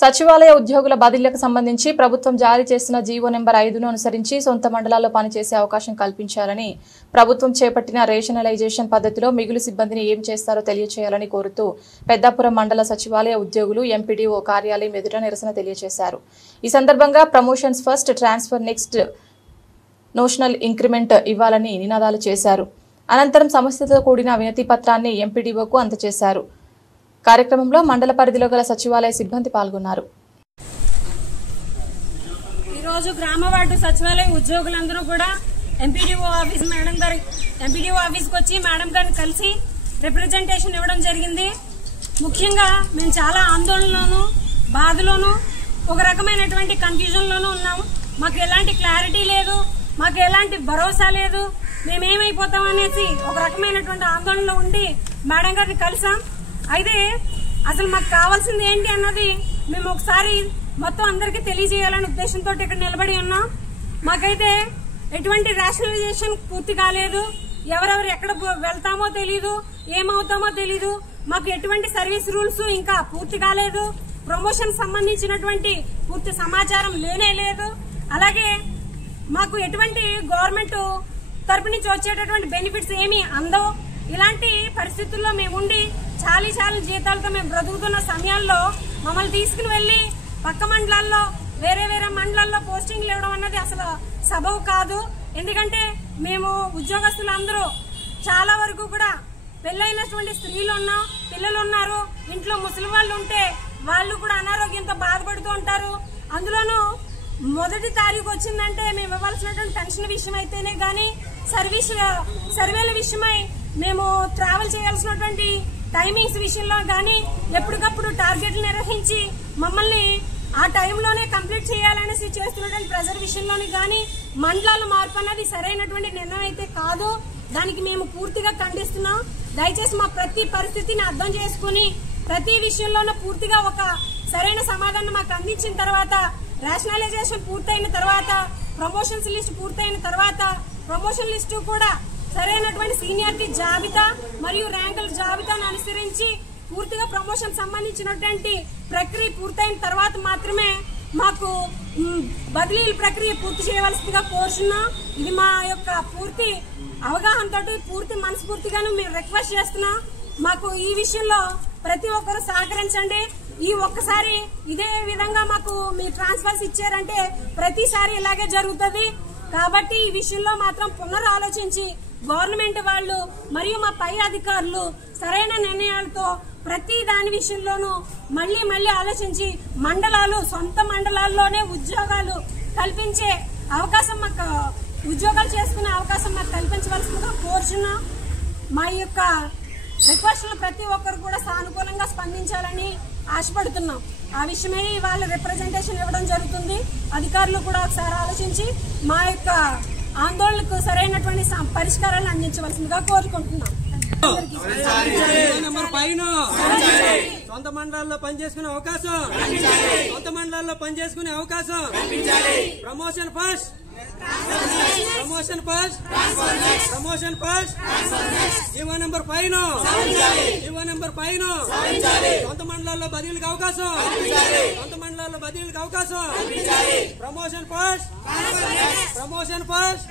సచివాలయ ఉద్యోగుల బదిలీలకు సంబంధించి ప్రభుత్వం జారీ చేసిన జీవో నెంబర్ 5ను అనుసరించి సొంత మండలాల్లో పనిచేసే అవకాశం కల్పించాలని ప్రభుత్వం చేపట్టిన రేషనలైజేషన్ పద్ధతిలో మిగులు సిబ్బందిని ఏం చేస్తారో తెలియజేయాలని కోరుతూ పెద్దాపురం మండల సచివాలయ ఉద్యోగులు ఎంపీడీఓ కార్యాలయం ఎదుట నిరసన తెలియజేశారు। ఈ సందర్భంగా promotions first, transfer next, notional increment ఇవ్వాలని నినాదాలు చేశారు। అనంతరం సమస్యతో కూడిన వినతి పత్రాన్ని ఎంపీడీఓకు అందజేశారు। కార్యక్రమంలో మండల పరిధిలో గల సచివాలయ సిబ్బంది పాల్గొన్నారు। ఈ రోజు గ్రామ వార్డు సచివాలయ ఉద్యోగులందరూ కూడా ఎంపీడీఓ ఆఫీస్కి వచ్చి మేడం గారిని కలిసి రిప్రజెంటేషన్ ఇవ్వడం జరిగింది। ముఖ్యంగా మేము చాలా ఆందోళనలోను, బాధలోను, ఒక రకమైనటువంటి కన్ఫ్యూజన్ లోనూ ఉన్నాము। మాకు ఎలాంటి క్లారిటీ లేదు, మాకు ఎలాంటి భరోసా లేదు, మేమేమైపోతాం అనేసి ఒక రకమైనటువంటి ఆందోళనలో ఉండి మేడం గారిని కలిసాం। అయితే అసలు మాకు కావాల్సింది ఏంటి అన్నది మేము ఒకసారి మొత్తం అందరికీ తెలియజేయాలనే ఉద్దేశంతో ఇక్కడ నిలబడి ఉన్నాం। మాకైతే ఎటువంటి రేషనలైజేషన్ పూర్తి కాలేదు, ఎవరెవరు ఎక్కడ వెళ్తామో తెలీదు, ఏమవుతామో తెలీదు, మాకు ఎటువంటి సర్వీస్ రూల్స్ ఇంకా పూర్తి కాలేదు, ప్రమోషన్ సంబంధించినటువంటి పూర్తి సమాచారం లేనే లేదు, అలాగే మాకు ఎటువంటి గవర్నమెంట్ తరపు నుంచి వచ్చేటటువంటి బెనిఫిట్స్ ఏమీ అందవు। ఇలాంటి పరిస్థితుల్లో మేము ఉండి చాలీ జీతాలతో మేము బ్రతుకుతున్న సమయాల్లో మమ్మల్ని తీసుకుని వెళ్లి పక్క మండలాల్లో వేరే మండలాల్లో పోస్టింగ్లు ఇవ్వడం అన్నది అసలు సబబు కాదు। ఎందుకంటే మేము ఉద్యోగస్తులందరూ చాలా వరకు కూడా పెళ్లైనటువంటి స్త్రీలు ఉన్నాం, పిల్లలు ఉన్నారు, ఇంట్లో ముసలి వాళ్ళు ఉంటే వాళ్ళు కూడా అనారోగ్యంతో బాధపడుతూ ఉంటారు। అందులోనూ మొదటి తారీఖు వచ్చిందంటే మేము ఇవ్వాల్సినటువంటి పెన్షన్ విషయం అయితేనే గానీ సర్వేల విషయమై మేము ట్రావెల్ చేయాల్సినటువంటి టైమింగ్స్ విషయంలో గానీ ఎప్పటికప్పుడు టార్గెట్లు నిర్వహించి మమ్మల్ని ఆ టైంలోనే కంప్లీట్ చేయాలనేసి చేస్తున్నటువంటి ప్రెజర్ విషయంలోని గానీ మండలాల మార్పు అన్నది సరైనటువంటి నిర్ణయం అయితే కాదు। దానికి మేము పూర్తిగా ఖండిస్తున్నాం। దయచేసి మా ప్రతి పరిస్థితిని అర్థం చేసుకుని ప్రతి విషయంలోనూ పూర్తిగా ఒక సరైన సమాధానం మాకు అందించిన తర్వాత, రేషనలైజేషన్ పూర్తయిన తర్వాత, ప్రమోషన్స్ లిస్ట్ పూర్తయిన తర్వాత, ప్రమోషన్ లిస్టు కూడా సరైనటువంటి సీనియారిటీ జాబితా మరియు ర్యాంకుల జాబితాను అనుసరించి పూర్తిగా ప్రమోషన్ సంబంధించినటువంటి ప్రక్రియ పూర్తయిన తర్వాత మాత్రమే మాకు బదిలీల ప్రక్రియ పూర్తి చేయవలసిందిగా కోరుచున్నాం। ఇది మా యొక్క పూర్తి అవగాహనతో పూర్తి మనస్ఫూర్తిగాను మేము రిక్వెస్ట్ చేస్తున్నాం। మాకు ఈ విషయంలో ప్రతి ఒక్కరు సహకరించండి। ఈ ఒక్కసారి ఇదే విధంగా మాకు మీ ట్రాన్స్ఫర్స్ ఇచ్చారంటే ప్రతిసారి ఇలాగే జరుగుతుంది కాబట్టి ఈ విషయంలో మాత్రం పునరాలోచించి గవర్నమెంట్ వాళ్ళు మరియు మా పై అధికారులు సరైన నిర్ణయాలతో ప్రతి దాని విషయంలోనూ మళ్లీ ఆలోచించి సొంత మండలాల్లోనే ఉద్యోగాలు కల్పించే అవకాశం మాకు, ఉద్యోగాలు చేసుకునే అవకాశం మాకు కల్పించవలసిందిగా కోరుచున్నాం। మా యొక్క రిక్వెస్ట్లను ప్రతి ఒక్కరు కూడా సానుకూలంగా స్పందించాలని ఆశపడుతున్నాం। ఆ విషయమై వాళ్ళ రిప్రజెంటేషన్ ఇవ్వడం జరుగుతుంది। అధికారులు కూడా ఒకసారి ఆలోచించి మా యొక్క ఆందోళనకు సరైనటువంటి పరిష్కారాలను అందించవలసిందిగా కోరుకుంటున్నాం। సొంత మండలాల్లో పనిచేసుకునే అవకాశం, ప్రమోషన్ ఫస్ట్, జీవో నెంబర్ 5 సొంత మండలాల్లో బదిలీలకు అవకాశం, ప్రమోషన్ ఫస్ట్,